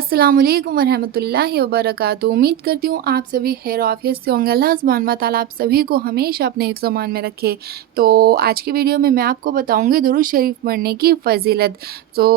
अस्सलाम वालेकुम वरहमतुल्लाहि वबरकातुहू। उम्मीद करती हूँ आप सभी खैर आफियत से होंगे। अल्लाह सुब्हान व तआला आप सभी को हमेशा अपने हिफ्ज़ व अमान में रखे। तो आज की वीडियो में मैं आपको बताऊँगी दुरूद शरीफ पढ़ने की फ़जीलत। तो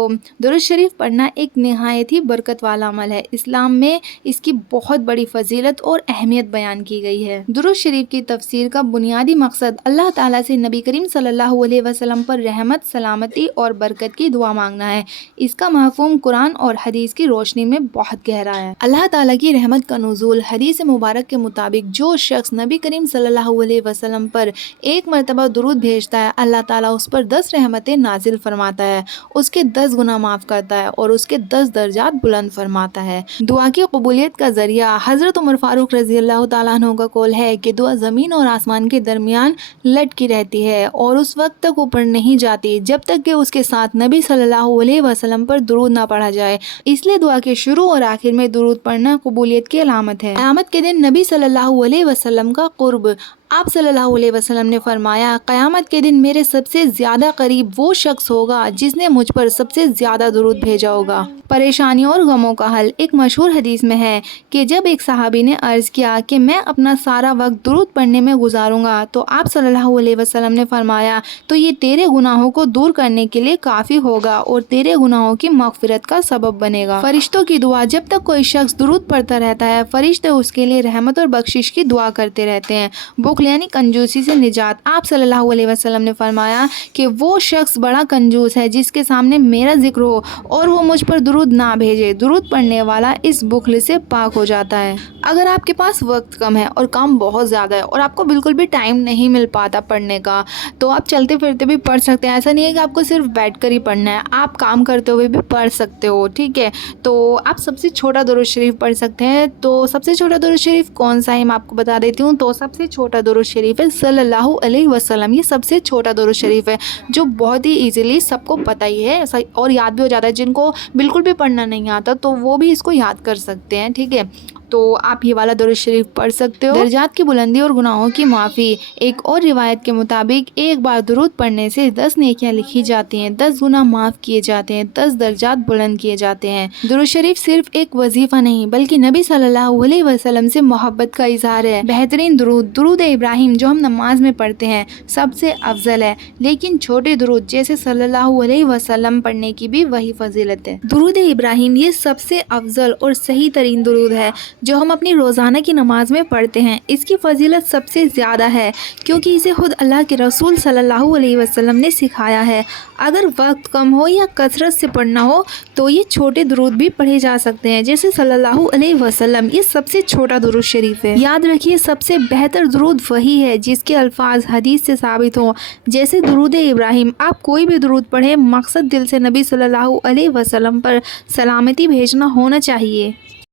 दुरूद शरीफ पढ़ना एक नहायत ही बरकत वाला अमल है। इस्लाम में इसकी बहुत बड़ी फ़जीलत और अहमियत बयान की गई है। दुरूद शरीफ की तफसीर का बुनियादी मकसद अल्लाह ताला से नबी करीम सल्लल्लाहु अलैहि वसल्लम पर रहमत, सलामती और बरकत की दुआ मांगना है। इसका मफ़हूम कुरान और हदीस की रोशनी में बहुत गहरा है। अल्लाह ताला की रहमत का नुज़ूल हदीस मुबारक के मुताबिक जो शख्स नबी करीम सल्लल्लाहु अलैहि वसल्लम पर एक मरतबा दुरूद भेजता है, अल्लाह ताला उस पर 10 रहमतें नाजिल फरमाता है, उसके 10 गुनाह माफ़ करता है और उसके 10 दर्जात बुलंद फरमाता है। दुआ की कबूलियत का ज़रिया हज़रत उमर फ़ारूक रज़ी अल्लाह ताला अन्हु का कौल है कि दुआ ज़मीन और आसमान के दरमियान लटकी रहती है और उस वक्त तक ऊपर नहीं जाती जब तक कि उसके साथ नबी सल्लल्लाहु अलैहि वसल्लम पर दुरूद ना पढ़ा जाए। इसलिए दुआ के शुरू और आखिर में दुरूद पढ़ना कबूलियत की अलामत है। क़यामत के दिन नबी सल्लल्लाहु अलैहि वसल्लम का क़ुर्ब। आप सल्लल्लाहु अलैहि वसल्लम ने फरमाया, क़यामत के दिन मेरे सबसे ज़्यादा करीब वो शख्स होगा जिसने मुझ पर सबसे ज़्यादा दुरूद भेजा होगा। परेशानियों और गमों का हल। एक मशहूर हदीस में है कि जब एक सहाबी ने अर्ज़ किया कि मैं अपना सारा वक्त दुरूद पढ़ने में गुजारूंगा, तो आप सल्लल्लाहु अलैहि वसल्लम ने फरमाया, तो ये तेरे गुनाहों को दूर करने के लिए काफ़ी होगा और तेरे गुनाहों की मग़फ़िरत का सबब बनेगा। फरिश्तों की दुआ। जब तक कोई शख्स दुरूद पढ़ता रहता है, फरिश्ते उसके लिए रहमत और बख्शिश की दुआ करते रहते हैं। बुखल यानी कंजूसी से निजात। आप सल्लल्लाहु अलैहि वसल्लम ने फरमाया कि वो शख्स बड़ा कंजूस है जिसके सामने मेरा जिक्र हो और वो मुझ पर दुरूद ना भेजे। दुरूद पढ़ने वाला इस बुखल से पाक हो जाता है। अगर आपके पास वक्त कम है और काम बहुत ज़्यादा है और आपको बिल्कुल भी टाइम नहीं मिल पाता पढ़ने का, तो आप चलते फिरते भी पढ़ सकते हैं। ऐसा नहीं है कि आपको सिर्फ बैठ कर ही पढ़ना है, आप काम करते हुए भी पढ़ सकते हो, ठीक है। तो आप सबसे छोटा दुरूद शरीफ पढ़ सकते हैं। तो सबसे छोटा दुरूद शरीफ कौन सा है मैं आपको बता देती हूँ। तो सबसे छोटा दुरूद शरीफ है सल्लल्लाहु अलैहि वसल्लम। ये सबसे छोटा दुरूद शरीफ है जो बहुत ही ईजिली सबको पता ही है और याद भी हो जाता है। जिनको बिल्कुल भी पढ़ना नहीं आता तो वो भी इसको याद कर सकते हैं, ठीक है। तो आप ये वाला दुरूद शरीफ पढ़ सकते हो। दर्जात की बुलंदी और गुनाहों की माफ़ी। एक और रिवायत के मुताबिक एक बार दुरूद पढ़ने से 10 नेकियां लिखी जाती हैं, 10 गुनाह माफ़ किए जाते हैं, 10 दर्जात बुलंद किए जाते हैं। दुरूद शरीफ सिर्फ एक वजीफ़ा नहीं बल्कि नबी सल्लल्लाहु अलैहि वसल्लम से मोहब्बत का इजहार है। बेहतरीन दुरूद दुरूद इब्राहिम जो हम नमाज में पढ़ते हैं सबसे अफजल है, लेकिन छोटे दुरूद जैसे सल्लल्लाहु अलैहि वसल्लम पढ़ने की भी वही फजीलत है। दुरूद इब्राहिम ये सबसे अफजल और सही तरीन दुरूद है जो हम अपनी रोज़ाना की नमाज में पढ़ते हैं। इसकी फजीलत सबसे ज़्यादा है क्योंकि इसे खुद अल्लाह के रसूल सल्लल्लाहु अलैहि वसल्लम ने सिखाया है। अगर वक्त कम हो या कसरत से पढ़ना हो तो ये छोटे दुरूद भी पढ़े जा सकते हैं, जैसे सल्लल्लाहु अलैहि वसल्लम। ये सबसे छोटा दुरूद शरीफ है। याद रखिए, सबसे बेहतर दुरूद वही है जिसके अल्फाज हदीस से साबित हो, जैसे दुरूद इब्राहिम। आप कोई भी दुरूद पढ़ें, मकसद दिल से नबी सल्लल्लाहु अलैहि वसल्लम पर सलामती भेजना होना चाहिए।